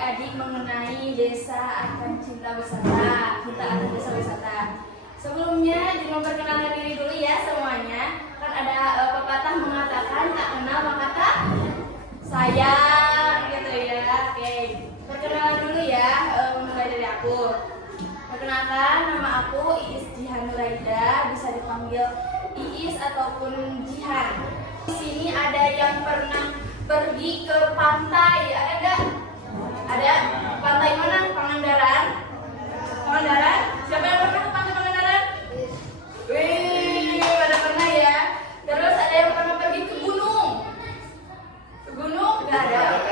adik-adik mengenai Desa Akan Cinta Wisata. Kita ada Desa Wisata. Sebelumnya memperkenalkan diri dulu ya semuanya. Kan ada pepatah mengatakan tak kenal maka tak sayang gitu ya. Oke, perkenalan dulu ya, mulai dari aku. Perkenalkan, nama aku Iis Jihan Nuraida, bisa dipanggil Iis ataupun Jihan. Di sini ada yang pernah pergi ke pantai, ada nggak? Ada? Pantai mana? Pangandaran? Pangandaran? Siapa yang pernah ke pantai Pangandaran? Wih, pada pernah ya. Terus ada yang pernah pergi ke gunung? Ke gunung? Nggak ada.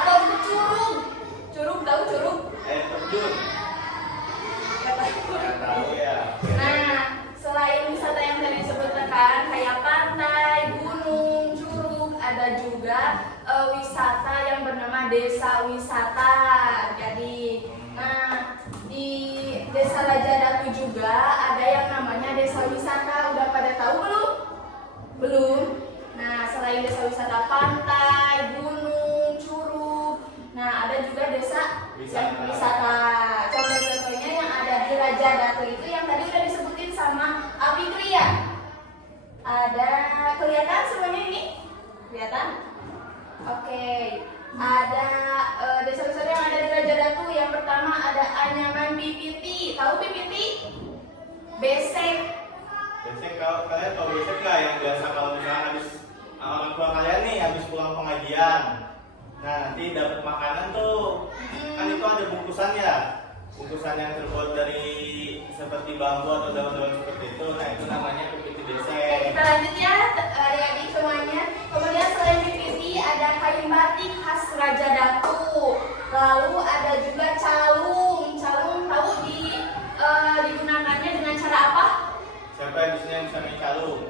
Atau ke curug? Curug, tahu curug? Terjun. Nggak Tahu ya. Nah, selain wisata yang tadi disebutkan kayak pantai, gunung, curug, ada juga wisata yang bernama desa wisata. Jadi, nah di Desa Raja Datu juga ada yang namanya desa wisata. Udah pada tahu belum? Belum. Nah, selain desa wisata pantai, gunung, curug, nah ada juga desa wisata. Contoh-contohnya yang ada di Raja Datu itu yang tadi udah disebutin sama Abi Kria. Ada kelihatan semuanya ini? Kelihatan? Oke. Ada desa wisata yang ada di Raja Datu. Yang pertama ada Anyaman Pipiti. Tahu Pipiti? Besek. Biasanya kalau kalian tahu besek nggak yang biasa kalau misalnya habis orang tua kalian nih habis pulang pengajian, nah nanti dapat makanan tuh, kan itu ada bungkusan ya, bungkusan yang terbuat dari seperti bambu atau daun-daun seperti itu, nah itu namanya pipiti Oke, besek. kita lanjut ya adik-adik semuanya. Kemudian selain Pipiti ada kain batik khas Raja Datu. Lalu ada juga calung. Calung tahu digunakannya dengan cara apa? Siapa yang di sini yang bisa main calung?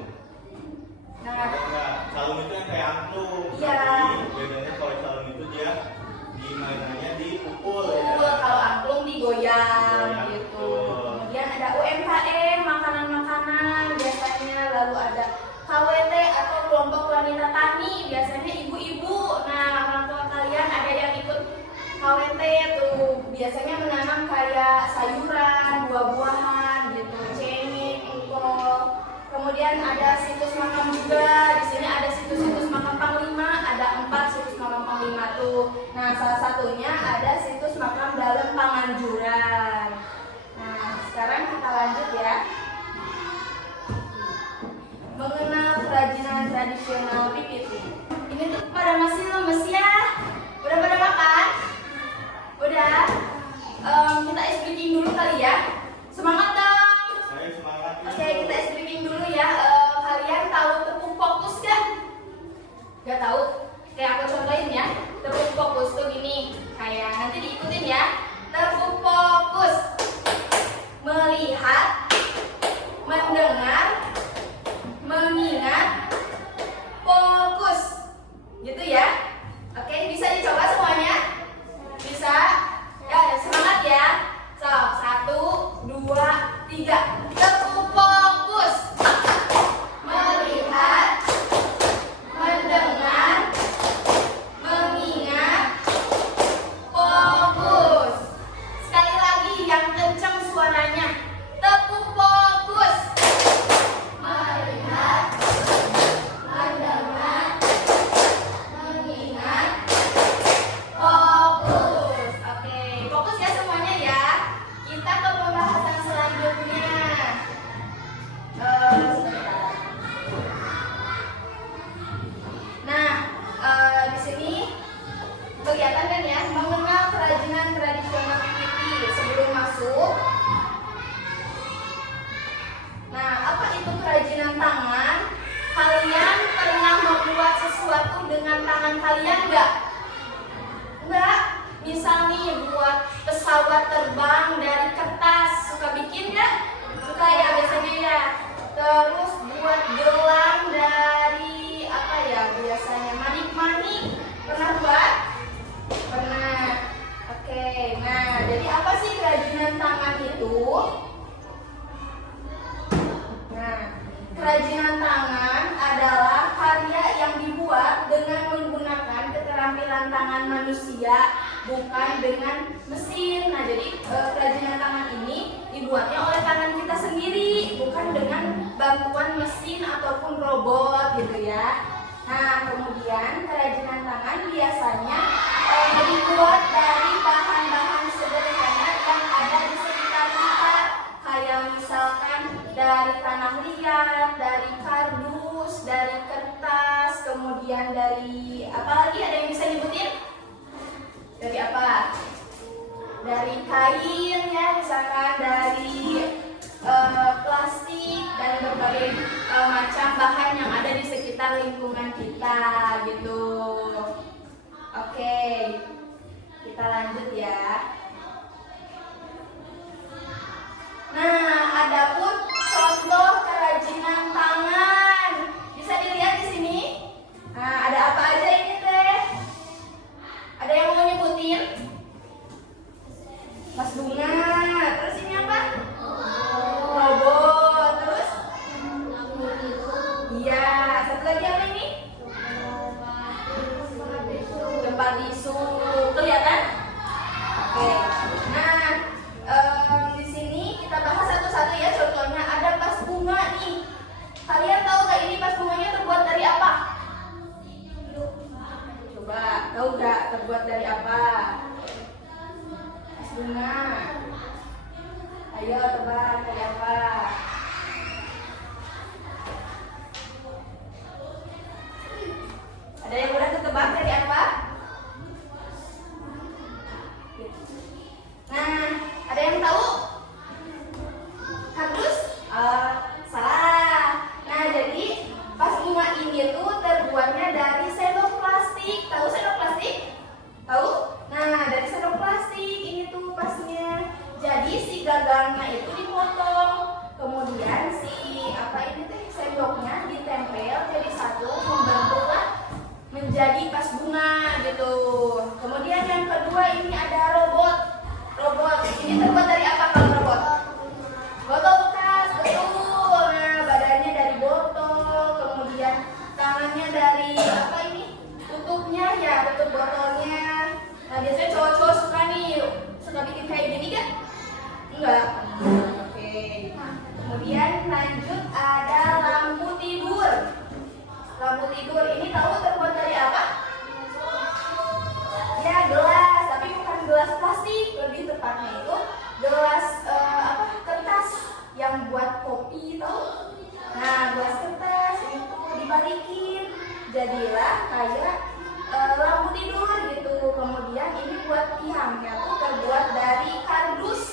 Nah, Enggak, calung itu yang kayak angklung. Iya. Tapi bedanya kalau calung itu dia mainannya dipukul ya. kalau angklung digoyang Goyang, gitu. betul. Kemudian ada UMKM, makanan-makanan biasanya. Lalu ada KWT atau kelompok wanita tani, biasanya ibu-ibu. Nah, orang tua kalian ada yang ikut KWT tuh, biasanya menanam kayak sayuran, buah-buahan gitu, cengkeh, engkol. Kemudian ada situs makam juga. Di sini ada situs-situs makam Panglima, ada 4 situs makam Panglima tuh. Nah, salah satunya ada situs makam Dalem Panganjuran. Nah, sekarang kita lanjut ya. Mengenal kerajinan tradisional Pipiti. Ini tuh pada masih lemes ya. Udah pada makan? Udah. Kita ice breaking dulu kali ya. Semangat dong. Saya semangat. Oke, kita ice breaking dulu ya. Kalian tahu tepung fokus gak? Gak tahu? Kayak aku contohin ya. Tepung fokus tuh gini. Kayak nanti diikutin ya. Tepung fokus. Melihat, mendengar, mengingat, fokus. Gitu ya. Oke, bisa dicoba semuanya? Bisa? Ya, semangat ya. So, 1, 2, 3. Tepung fokus. Melihat, mendengar, mengingat, fokus. Sekali lagi yang kencang suaranya. Tepung fokus. Melihat, mendengar, mengingat, fokus. Oke, fokus ya semuanya ya. Kita ke pembahasan selanjutnya. Sebentar. Nah, di sini kelihatan kan ya, mengenal kerajinan tradisional Pipiti. Sebelum masuk, nah apa itu kerajinan tangan? Kalian pernah membuat sesuatu dengan tangan kalian nggak? Enggak. Misal nih buat pesawat terbang dari kertas, suka bikin nggak? Suka ya biasanya ya. Terus buat gelang dari apa ya biasanya, manik-manik, pernah buat? Pernah. Oke, nah jadi apa sih kerajinan tangan itu? Nah, kerajinan tangan adalah karya yang dibuat dengan menggunakan keterampilan tangan manusia, bukan dengan mesin. Nah, jadi kerajinan tangan ini dibuatnya oleh tangan kita sendiri, bukan dengan bantuan mesin ataupun robot gitu ya. Nah, kemudian kerajinan tangan biasanya dibuat dari bahan-bahan sederhana yang ada di sekitar kita, kayak misalkan dari tanah liat, dari kardus, dari kertas, kemudian dari apa lagi, ada yang bisa nyebutin? Dari apa? Dari kain ya, misalkan dari plastik dan berbagai macam bahan yang ada di sekitar lingkungan kita gitu. Oke, kita lanjut ya. Nah, adapun contoh kerajinan tangan bisa dilihat di sini. Nah, ada apa aja ini teh? Ada yang mau nyebutin? Mas bunga. Terus ini apa? Robot. Terus? Iya. Satu lagi apa ini? Tempat tisu. Kelihatan? Oke. Nah, di sini kita bahas satu-satu ya. Contohnya ada vas bunga nih. Kalian tahu nggak ini vas bunganya terbuat dari apa? Coba, tahu nggak terbuat dari apa? Vas bunga. Ayo tebak dari apa? Ada yang udah ketebak dari apa? Nah, ada yang tahu? Kardus? Salah. Nah, jadi vas bunga ini tuh terbuatnya dari sendok plastik. Tahu sendok plastik? Tahu? Nah, dari sendok plastik ini tuh pasnya. Jadi si gagangnya itu dipotong, kemudian si sendoknya ditempel jadi satu, membentuklah menjadi vas bunga gitu. Kemudian yang kedua ini ada robot. Robot ini terbuat dari apa kalau robot? Botol bekas, betul. Nah, badannya dari botol, kemudian tangannya dari apa ini? Tutupnya ya, tutup botolnya. Nah, biasanya cowok-cowok suka bikin kayak gini kan? Enggak. Oke. Kemudian lanjut ada lampu tidur. Lampu tidur ini tahu terbuat dari apa? Ya, gelas, tapi bukan gelas plastik, lebih tepatnya itu gelas kertas yang buat kopi, tahu? Nah, gelas kertas itu dibalikin, jadilah kayak lampu tidur gitu. Kemudian ini buat tiangnya tuh terbuat dari kardus.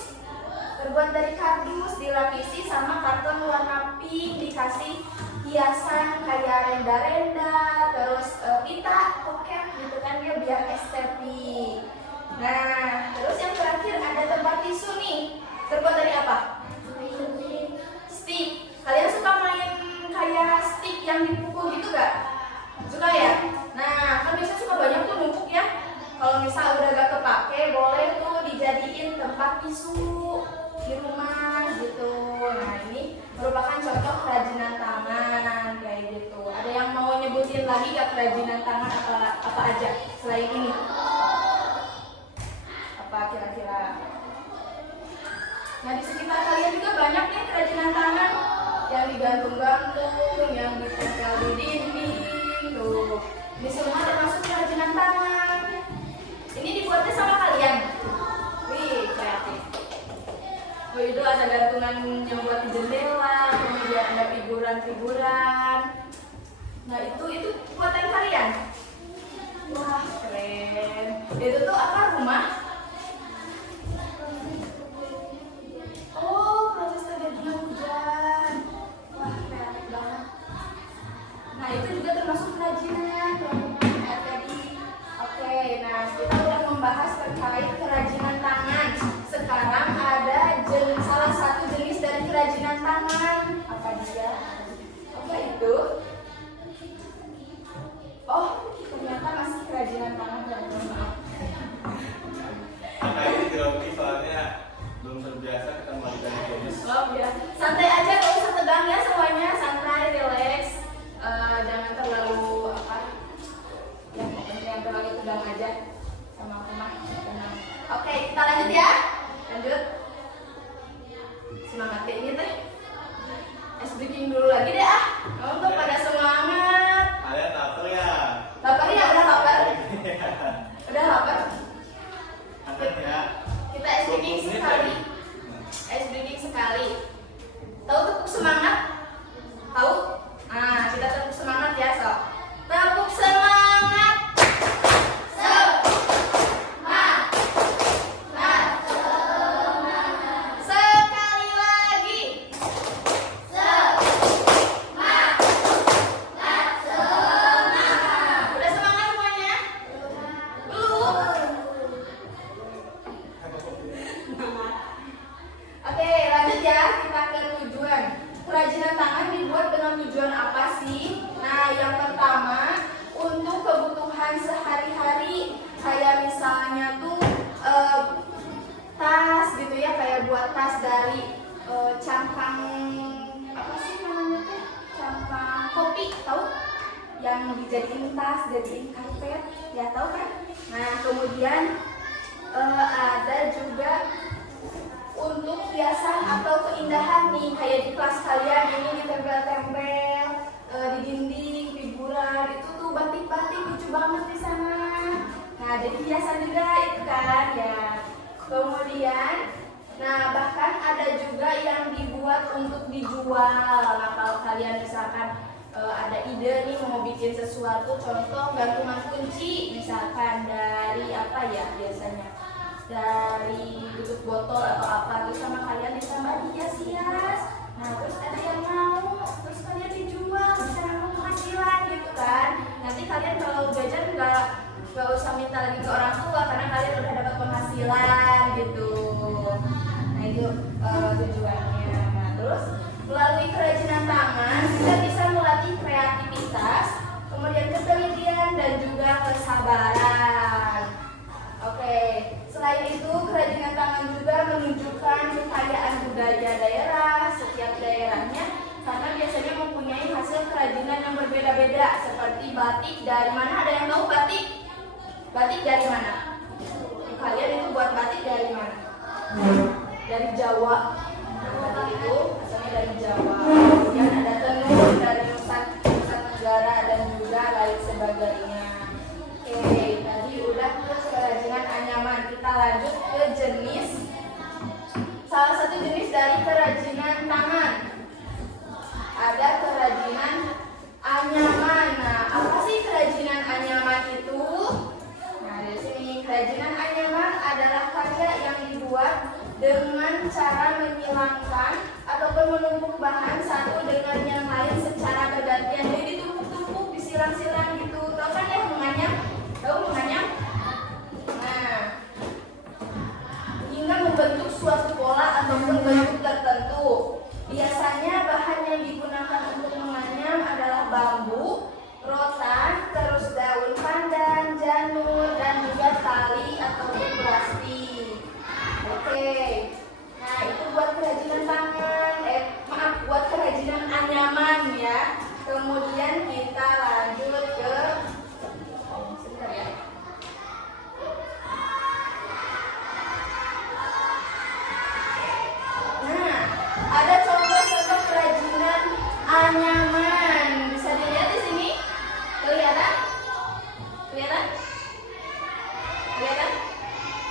Terbuat dari kardus, dilapisi sama karton warna pink, dikasih hiasan kayak renda-renda, terus pita, poket gitu kan ya, biar estetik. Nah, terus yang terakhir ada tempat tisu nih. Terbuat dari apa? Stick. Kalian suka main kayak stick yang dipukul gitu gak? Suka ya? Nah, kan biasanya suka banyak tuh numpuk ya. Kalau misal udah gak kepake, boleh tuh dijadiin tempat tisu di rumah gitu. Nah, ini merupakan contoh kerajinan tangan kayak gitu. Ada yang mau nyebutin lagi gak kerajinan tangan apa aja selain ini? Apa kira-kira? Nah, di sekitar kalian juga banyak nih kerajinan tangan yang digantung-gantung, yang ditempel di dinding tuh. Ini semua termasuk kerajinan tangan. Ini dibuatnya sama kalian. Wih, kreatif. Oh, itu ada gantungan yang buat di jendela, kemudian ada figuran-figuran. Nah, itu buatan kalian. Wah, keren. Itu tuh apa, rumah? Oh, proses terjadinya hujan. Wah, kreatif banget. Nah, itu juga termasuk kerajinan kayak tadi. Oke, nah kita udah membahas terkait kerajinan tangan. Sekarang ada salah satu jenis dari kerajinan tangan. Apa dia? Apa itu? Oh, ternyata masih kerajinan tangan dan maaf. Makanya ini grogi soalnya belum terbiasa ketemu adik-adik jenis. Oh ya, santai aja, gak usah tegang ya semuanya, santai, relax. Jangan terlalu ya pokoknya jangan terlalu tegang. pegang aja sama aku mah. Oke, kita lanjut ya. Lanjut. Semangat kayak ini teh. Es breaking dulu lagi deh ah. Kamu tuh pada semangat. Kalian lapar ya? Lapar ya, udah lapar. Udah lapar. Makan ya. Kita es breaking sekali. Es breaking sekali. Tahu tepuk semangat? Tahu? Nah, kita tepuk semangat ya, sok. Tepuk semangat. Sekali lagi. Udah semangat semuanya? Belum? Oke, lanjut ya. Kita ke tujuan. Kerajinan tangan dibuat dengan tujuan apa sih? Nah, yang pertama untuk kebutuhan sehari-hari. Kayak misalnya tuh tas gitu ya, kayak buat tas dari cangkang apa sih namanya tuh? Cangkang kopi, tahu? Yang dijadiin tas, jadiin karpet, ya tahu kan? Nah, kemudian ada juga untuk hiasan atau keindahan nih, kayak di kelas kalian ini ditempel-tempel di dinding, figuran itu tuh batik-batik lucu banget di sana. Nah, jadi hiasan juga itu kan ya. Kemudian, nah bahkan ada juga yang dibuat untuk dijual. Nah, kalau kalian misalkan ada ide nih mau bikin sesuatu, contoh gantungan kunci misalkan dari apa ya biasanya, dari tutup botol atau apa, terus sama kalian ditambah hias-hias. Nah, terus ada yang mau, terus kalian dijual, bisa nambah penghasilan gitu kan. Nanti kalian kalau jajan nggak usah minta lagi ke orang tua karena kalian udah dapat penghasilan gitu. Nah, itu tujuannya. Nah, terus melalui kerajinan tangan kita bisa melatih kreativitas, kemudian ketelitian dan juga kesabaran. Oke, selain itu kerajinan tangan juga menunjukkan kekayaan budaya daerah. Setiap daerahnya karena biasanya mempunyai hasil kerajinan yang berbeda-beda, seperti batik. Dari mana, ada yang tahu batik? Batik dari mana? Kalian itu buat batik dari mana? Dari Jawa. Nah, batik itu asalnya dari Jawa. Kemudian ada tenun dari Nusa Tenggara dan juga lain sebagainya. Oke, tadi udah ke kerajinan anyaman. Kita lanjut ke jenis. Salah satu jenis dari kerajinan tangan ada kerajinan anyaman. Nah, apa sih kerajinan anyaman itu? Nah, di sini kerajinan anyaman adalah karya yang dibuat dengan cara menyilangkan ataupun menumpuk bahan satu dengan yang lain secara bergantian. Jadi ditumpuk-tumpuk, disilang-silang gitu. Tahu kan ya menganyam? Tahu menganyam? Nah, hingga membentuk suatu pola ataupun bentuk tertentu. Biasanya bahan yang digunakan untuk menganyam adalah bambu, rotan, terus daun pandan, janur, dan juga tali ataupun plastik. Oke, nah itu buat kerajinan tangan, buat kerajinan anyaman ya. Kemudian kita lanjut ke sebentar ya. Nah, ada contoh-contoh kerajinan anyaman. Bisa dilihat di sini? Kelihatan? Kelihatan? Kelihatan?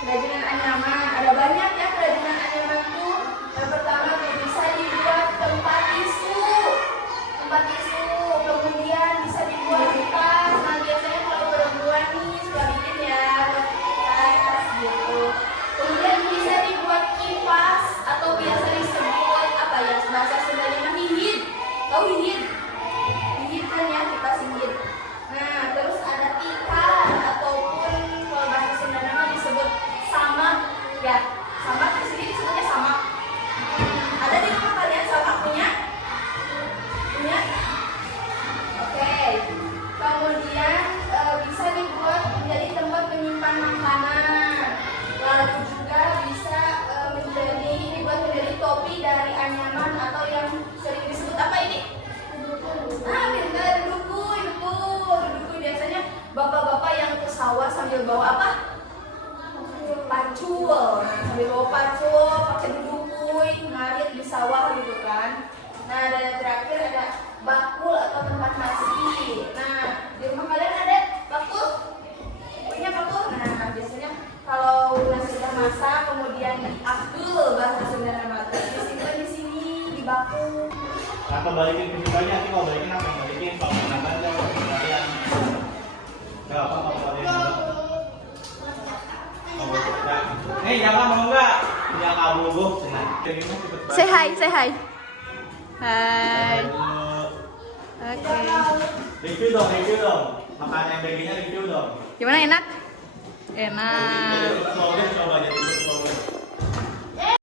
Kerajinan anyaman. Ada banyak ya kerajinan anyaman tuh. Yang pertama tuh bisa dibuat tempat tisu. Tempat tisu. Kemudian bisa dibuat tas. Nah, biasanya kalau perempuan nih suka bikin ya tas gitu. Kemudian bisa dibuat kipas atau biasa disebut apa ya, bahasa Sundanya hihit. Tahu hihit? Hihit kan ya, kipas hihit. Nah, terus ada tikar ataupun kalau bahasa Sundanya disebut samak ya. Samak di sini disebutnya samak. pacul. Nah, sambil bawa pacul, pakai dudukui, ngarit di sawah gitu kan. Nah, dan yang terakhir ada bakul atau tempat nasi. Nah, di rumah kalian ada bakul? Punya bakul? Nah, biasanya kalau nasi udah masak, kemudian akul bahasa Sunda nama disimpan di sini di bakul. Atau balikin ke sisanya, nanti mau balikin apa yang balikin? Kalau menang aja, kalian. Gak apa kalau kalian. Nih, jangan mau enggak? Punya kabel gue, senang. Say hi, say hi. Hai. Oke. Review dong. Makanan yang bagiannya review dong. Gimana enak? Enak. Coba jadi